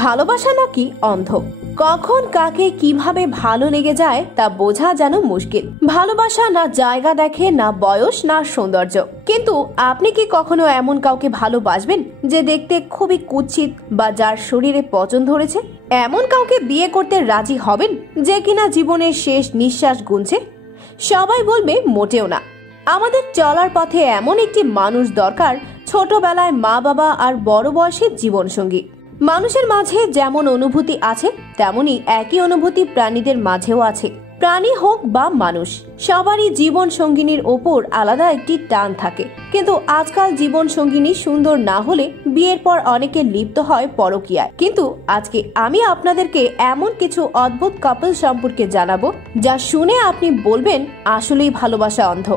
ভালোবাসা নাকি অন্ধ? কখন কাকে কিভাবে ভালো লেগে যায় তা বোঝা যেন মুশকিল। ভালোবাসা না জায়গা দেখে, না বয়স, না সৌন্দর্য। কিন্তু আপনি কি কখনো এমন কাউকে ভালোবাসবেন যে দেখতে খুবই কুৎসিত বা যার শরীরে পচন ধরেছে? এমন কাউকে বিয়ে করতে রাজি হবেন যে কিনা জীবনের শেষ নিঃশ্বাস গুনছে? সবাই বলবে মোটেও না। আমাদের চলার পথে এমন একটি মানুষ দরকার, ছোটবেলায় মা বাবা আর বড় বয়সের জীবনসঙ্গী। মানুষের মাঝে যেমন অনুভূতি আছে তেমনি একই অনুভূতি প্রাণীদের মাঝেও আছে। প্রাণী হোক বা মানুষ, সবারই জীবন সঙ্গিনীর ওপর আলাদা একটি টান থাকে। কিন্তু আজকাল জীবন সঙ্গিনী সুন্দর না হলে বিয়ের পর অনেকে লিপ্ত হয় পরকীয়ায়। কিন্তু আজকে আমি আপনাদেরকে এমন কিছু অদ্ভুত কাপল সম্পর্কে জানাবো যা শুনে আপনি বলবেন আসলেই ভালোবাসা অন্ধ।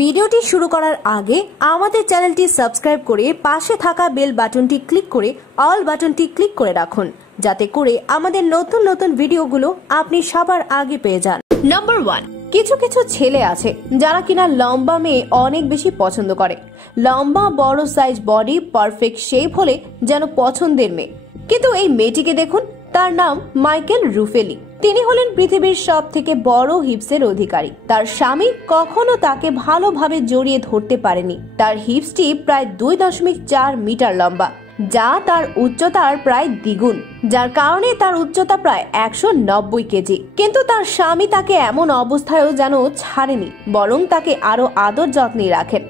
ভিডিওটি শুরু করার আগে আমাদের চ্যানেলটি সাবস্ক্রাইব করে পাশে থাকা বেল বাটনটি ক্লিক করে অল বাটনটি ক্লিক করে রাখুন, যাতে করে আমাদের নতুন নতুন ভিডিওগুলো আপনি সবার আগে পেয়ে যান। নাম্বার 1, কিছু কিছু ছেলে আছে যারা কিনা লম্বা মেয়ে অনেক বেশি পছন্দ করে। লম্বা বড় সাইজ বডি, পারফেক্ট শেপ হলে যেন পছন্দের মেয়ে। কিন্তু এই মেয়েটিকে দেখুন, তার নাম মাইকেল রুফেলি। তিনি হলেন পৃথিবীর সব থেকে বড় হিপসের অধিকারী। তার স্বামী কখনো তাকে ভালোভাবে জড়িয়ে ধরতে পারেনি। তার হিপসটি প্রায় 2.4 মিটার লম্বা, যা তার উচ্চতার প্রায় দ্বিগুণ, যার কারণে তার উচ্চতা প্রায় 190 কেজি। কিন্তু তার স্বামী তাকে এমন অবস্থায়ও যেন ছাড়েনি, বরং তাকে আরো আদর যত্নে রাখেন।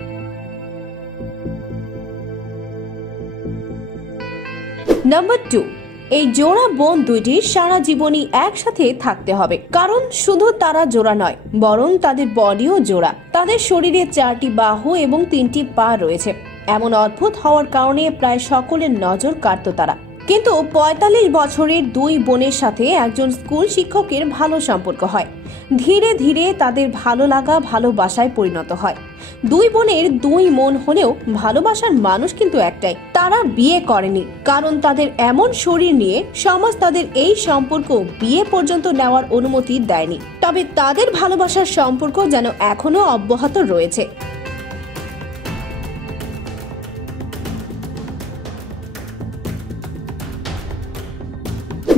নাম্বার 2, এই জোড়া বোন দুইটি সারা জীবনই একসাথে থাকতে হবে, কারণ শুধু তারা জোড়া নয় বরং তাদের বডিও জোড়া। তাদের শরীরে 4টি বাহু এবং 3টি পা রয়েছে। এমন অদ্ভুত হওয়ার কারণে প্রায় সকলের নজর কাড়ত তারা। কিন্তু 45 বছরের দুই বোনের সাথে একজন স্কুল শিক্ষকের ভালো সম্পর্ক হয়। ধীরে ধীরে তাদের ভালো লাগা ভালোবাসায় পরিণত হয়। দুই বোনের দুই মন হলেও ভালোবাসার মানুষ কিন্তু একটাই। তারা বিয়ে করেনি, কারণ তাদের এমন শরীর নিয়ে সমাজ তাদের এই সম্পর্ক বিয়ে পর্যন্ত নেওয়ার অনুমতি দেয়নি। তবে তাদের ভালোবাসার সম্পর্ক যেন এখনো অব্যাহত রয়েছে।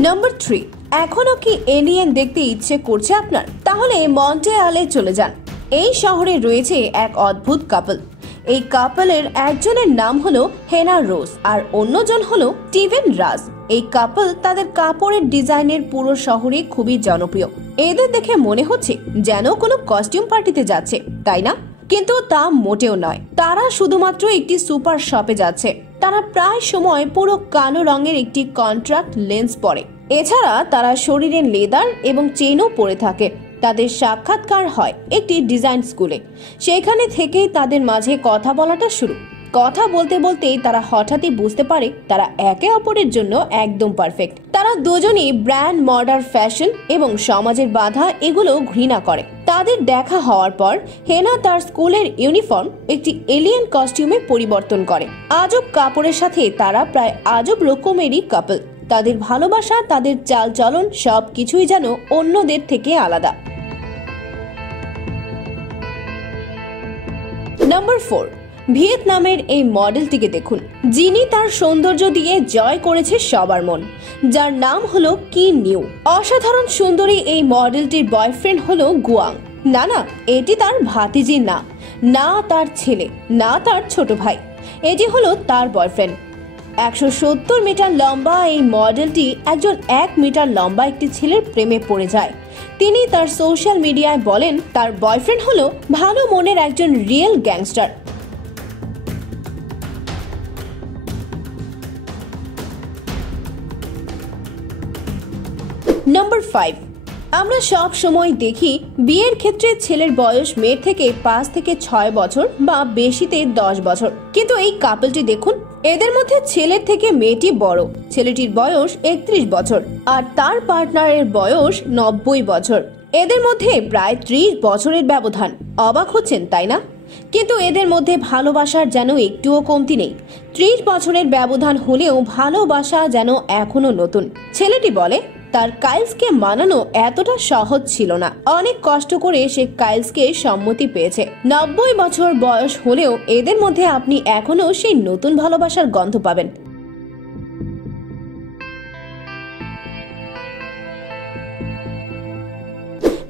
নাম্বার 3, এখনো কি এলিয়েন দেখতে ইচ্ছে করছে আপনার? তাহলে মন্ট্রিয়ালে চলে যান। এই শহরে রয়েছে এক অদ্ভুত কাপল। এই কাপলের একজনের নাম হলো হেনা রোজ আর অন্যজন হলো স্টিভেন রাজ। এই কাপল তাদের কাপড়ের ডিজাইনের পুরো শহরে খুবই জনপ্রিয়। এদের দেখে মনে হচ্ছে যেন কোনো কস্টিউম পার্টিতে যাচ্ছে, তাই না? কিন্তু তা মোটেও নয়। তারা শুধুমাত্র একটি সুপার শপে যাচ্ছে। তারা প্রায় সময় পুরো কালো রঙের একটি কন্ট্রাক্ট লেন্স পরে। এছাড়া তারা শরীরে লেদার এবং চেনও পরে থাকে। তাদের সাক্ষাৎকার হয় একটি ডিজাইন স্কুলে। সেখানে থেকেই তাদের মাঝে কথা বলাটা শুরু। কথা বলতে বলতেই তারা হঠাৎই বুঝতে পারে তারা একে অপরের জন্য একদম পারফেক্ট। তারা দুজনেই ব্র্যান্ড, মডার্ন, ফ্যাশন এবং সমাজের বাধা এগুলো ঘৃণা করে। তাদের দেখা হওয়ার পর হেনা তার স্কুলের ইউনিফর্ম একটি এলিয়েন কস্টিউমে পরিবর্তন করে। আজব কাপড়ের সাথে তারা প্রায় আজব রকমেরই কাপল। তাদের ভালোবাসা, তাদের চালচলন সবকিছুই যেন অন্যদের থেকে আলাদা। নাম্বার 4, ভিয়েতনামের এই মডেলটিকে দেখুন, যিনি তার সৌন্দর্য দিয়ে জয় করেছে সবার মন, যার নাম হলো কি নিউ। অসাধারণ সুন্দরী এই মডেলটির বয়ফ্রেন্ড হলো গুয়াং। না, এটি তার ভাতিজির নাম, না তার ছেলে, না তার ছোট ভাই। এটি হলো তার বয়ফ্রেন্ড। 170 মিটার লম্বা এই মডেলটি একজন 1 মিটার লম্বা একটি ছেলের প্রেমে পড়ে যায়। তিনি তার সোশ্যাল মিডিয়ায় বলেন তার বয়ফ্রেন্ড হলো ভালো মনের একজন রিয়েল গ্যাংস্টার। নাম্বার 5, আমরা সব সময় দেখি বিয়ের ক্ষেত্রে ছেলের বয়স মেয়ের থেকে 5 থেকে 6 বছর বা বেশিতে 10 বছর। কিন্তু এই কাপলটি দেখুন, এদের মধ্যে ছেলের থেকে মেয়েটি বড়। ছেলেটির বয়স 31 বছর আর তার পার্টনারের বয়স 90 বছর। এদের মধ্যে প্রায় 30 বছরের ব্যবধান। অবাক হচ্ছেন তাই না? কিন্তু এদের মধ্যে ভালোবাসার যেন একটুও কমতি নেই। 30 বছরের ব্যবধান হলেও ভালোবাসা যেন এখনো নতুন। ছেলেটি বলে তার কাইলসকে মানানো এতটা সহজ ছিল না। অনেক কষ্ট করে সে কাইলসকে সম্মতি পেয়েছে। 90 বছর বয়স হলেও এদের মধ্যে আপনি এখনো সেই নতুন ভালোবাসার গন্ধ পাবেন।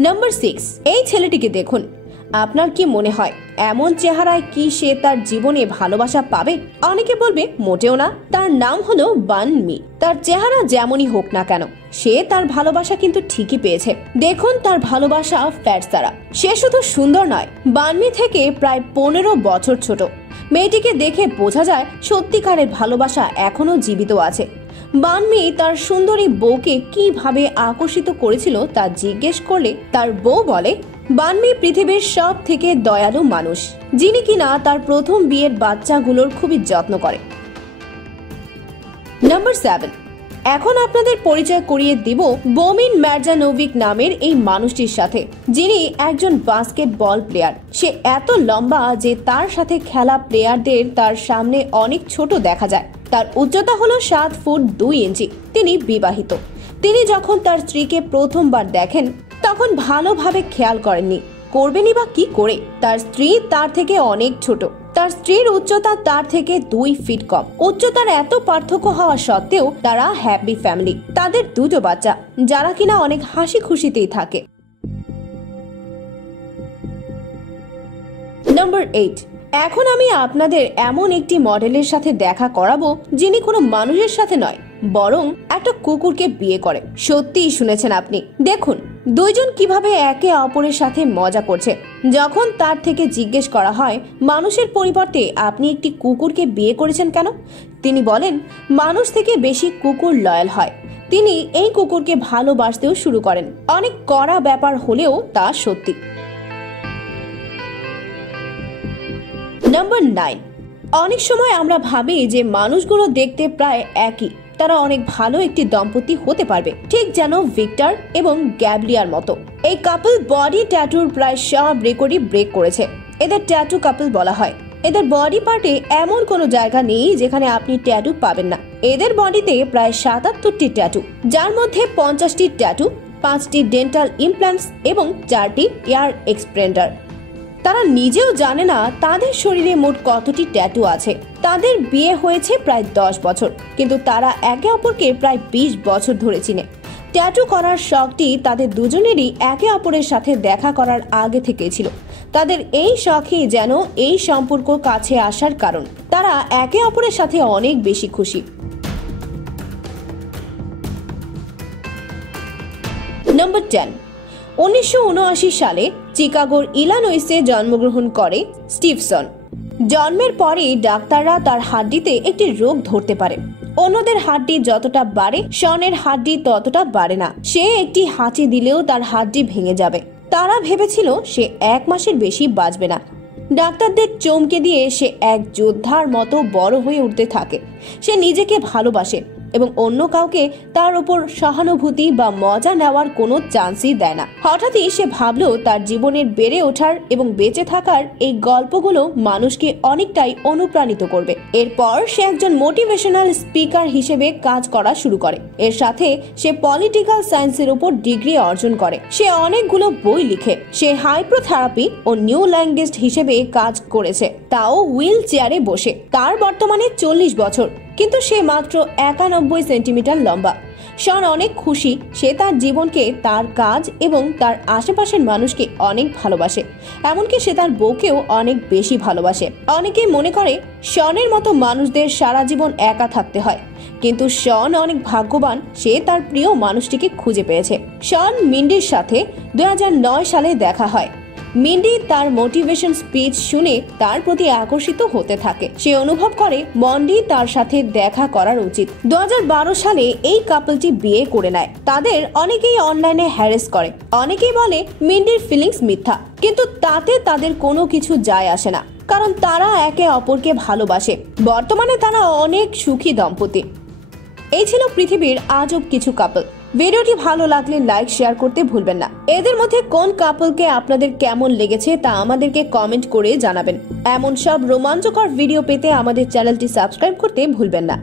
নাম্বার 6, এই ছেলেটিকে দেখুন। আপনার কি মনে হয় এমন চেহারায় কি সে তার জীবনে ভালোবাসা পাবে? অনেকে বলবে মোটেও না। তার নাম হলো বান মি। তার চেহারা যেমনই হোক না কেন, সে তার ভালোবাসা কিন্তু ঠিকই পেয়েছে। দেখুন তার ভালোবাসা ফ্যাটসারা। সে শুধু সুন্দর নয়, বানমি থেকে প্রায় 15 বছর ছোট। মেয়েটিকে দেখে বোঝা যায় সত্যিকারের ভালোবাসা এখনো জীবিত আছে। বানমি তার সুন্দরী বউকে কিভাবে আকর্ষিত করেছিল তা জিজ্ঞেস করলে তার বউ বলে, বানমি পৃথিবীর সব থেকে দয়ালু মানুষ, যিনি কিনা তার প্রথম বিয়ের বাচ্চাগুলোর খুবই যত্ন করে। নাম্বার 7, এখন আপনাদের পরিচয় করিয়ে দিব বোমিন ম্যারজানোভিক নামের এই মানুষটির সাথে, যিনি একজন বাস্কেটবল প্লেয়ার। সে এত লম্বা যে তার সাথে খেলা প্লেয়ারদের তার সামনে অনেক ছোট দেখা যায়। তার উচ্চতা হলো 7 ফুট 2 ইঞ্চি। তিনি বিবাহিত। তিনি যখন তার স্ত্রীকে প্রথমবার দেখেন তখন ভালোভাবে খেয়াল করেননি, করবেনই বা কি করে। তার স্ত্রী তার থেকে অনেক ছোট। তার স্ত্রীর উচ্চতা তার থেকে 2 ফিট কম। উচ্চতার এত পার্থক্য হওয়া সত্ত্বেও তারা হ্যাপি ফ্যামিলি। তাদের 2টো বাচ্চা, যারা কিনা অনেক হাসি খুশিতেই থাকে। নাম্বার 8, এখন আমি আপনাদের এমন একটি মডেলের সাথে দেখা করাবো যিনি কোনো মানুষের সাথে নয়, বরং একটা কুকুরকে বিয়ে করে। সত্যিই শুনেছেন আপনি। দেখুন দুইজন কিভাবে একে অপরের সাথে মজা করছে। যখন তার থেকে জিজ্ঞেস করা হয় মানুষের পরিবর্তে আপনি একটি কুকুরকে বিয়ে করেছেন কেন, তিনি বলেন মানুষ থেকে বেশি কুকুর লয়াল হয়। তিনি এই কুকুরকে ভালোবাসতেও শুরু করেন। অনেক কড়া ব্যাপার হলেও তা সত্যি। নাম্বার 9, অনেক সময় আমরা ভাবি যে মানুষগুলো দেখতে প্রায় একই, তারা অনেক ভালো একটি দম্পতি হতে পারবে, ঠিক যেন ভিক্টর এবং গ্যাব্রিয়ার মতো। এই কাপল বডি ট্যাটুর প্রায় সব রেকর্ডই ব্রেক করেছে। এদের ট্যাটু কাপল বলা হয়। এদের বডি পার্টে এমন কোনো জায়গা নেই যেখানে আপনি ট্যাটু পাবেন না। এদের বডিতে প্রায় 77টি ট্যাটু, যার মধ্যে 50টি ট্যাটু, 5টি ডেন্টাল ইমপ্ল্যান্টস এবং 4টি এয়ার এক্সপেন্ডার। তারা নিজেও জানে না তাদের শরীরে মোট কতটি ট্যাটু আছে। তাদের বিয়ে হয়েছে প্রায় 10 বছর, কিন্তু তারা একে অপরকে প্রায় 20 বছর ধরে চিনে। ট্যাটু করার শখটি তাদের দুজনেরই একে অপরের সাথে দেখা করার আগে থেকেই ছিল। তাদের এই শখই যেন এই সম্পর্ক কাছে আসার কারণ। তারা একে অপরের সাথে অনেক বেশি খুশি। নাম্বার 10, 1979 সালে চিকাগোর ইলানয়েসে জন্মগ্রহণ করে স্টিভসন। জন্মের পরেই ডাক্তাররা তার হাড্ডিতে একটি রোগ ধরতে পারে। অন্যদের হাড্ডি যতটা বাড়ে, শনের হাড্ডি ততটা বাড়ে না। সে একটি হাঁচি দিলেও তার হাড্ডি ভেঙে যাবে। তারা ভেবেছিল সে 1 মাসের বেশি বাঁচবে না। ডাক্তারদের চমকে দিয়ে সে এক যোদ্ধার মতো বড় হয়ে উঠতে থাকে। সে নিজেকে ভালোবাসে এবং অন্য কাউকে তার উপর সহানুভূতি বা মজা নেওয়ার কোনো চান্সই দেয় না। হঠাৎই সে ভাবলো তার জীবনের বেড়ে ওঠার এবং বেঁচে থাকার এই গল্পগুলো মানুষকে অনেকটাই অনুপ্রাণিত করবে। এরপর সে একজন মোটিভেশনাল স্পিকার হিসেবে কাজ করা শুরু করে। এর সাথে সে পলিটিক্যাল সায়েন্সের উপর ডিগ্রি অর্জন করে। সে অনেকগুলো বই লিখে। সে হাইপ্রোথেরাপি ও নিউ ল্যাঙ্গুয়েজ হিসেবে কাজ করেছে, তাও হুইল চেয়ারে বসে। তার বর্তমানে 40 বছর, কিন্তু সে মাত্র 91 সেন্টিমিটার লম্বা। শন অনেক খুশি। সে তার জীবনকে, তার কাজ এবং তার আশেপাশের মানুষকে অনেক ভালোবাসে। এমনকি সে তার বউকেও অনেক বেশি ভালোবাসে। অনেকেই মনে করে শনের মতো মানুষদের সারা জীবন একা থাকতে হয়, কিন্তু শন অনেক ভাগ্যবান। সে তার প্রিয় মানুষটিকে খুঁজে পেয়েছে। শন মিন্ডির সাথে 2009 সালে দেখা হয়। মিন্ডি তার মোটিভেশন স্পিচ শুনে তার প্রতি আকর্ষিত হতে থাকে। সে অনুভব করে মন্ডি তার সাথে দেখা করার উচিত। 2012 সালে এই কাপলটি বিয়ে করে নেয়। তাদের অনেকেই অনলাইনে হ্যারাস করে। অনেকেই বলে মিন্ডির ফিলিংস মিথ্যা, কিন্তু তাতে তাদের কোনো কিছু যায় আসে না, কারণ তারা একে অপরকে ভালোবাসে। বর্তমানে তারা অনেক সুখী দম্পতি। এই ছিল পৃথিবীর আজব কিছু কাপল। ভিডিওটি ভালো লাগলে লাইক শেয়ার করতে ভুলবেন না। এদের মধ্যে কোন কাপলকে আপনাদের কেমন লেগেছে তা আমাদেরকে কমেন্ট করে জানাবেন। এমন সব রোমাঞ্চকর ভিডিও পেতে আমাদের চ্যানেলটি সাবস্ক্রাইব করতে ভুলবেন না।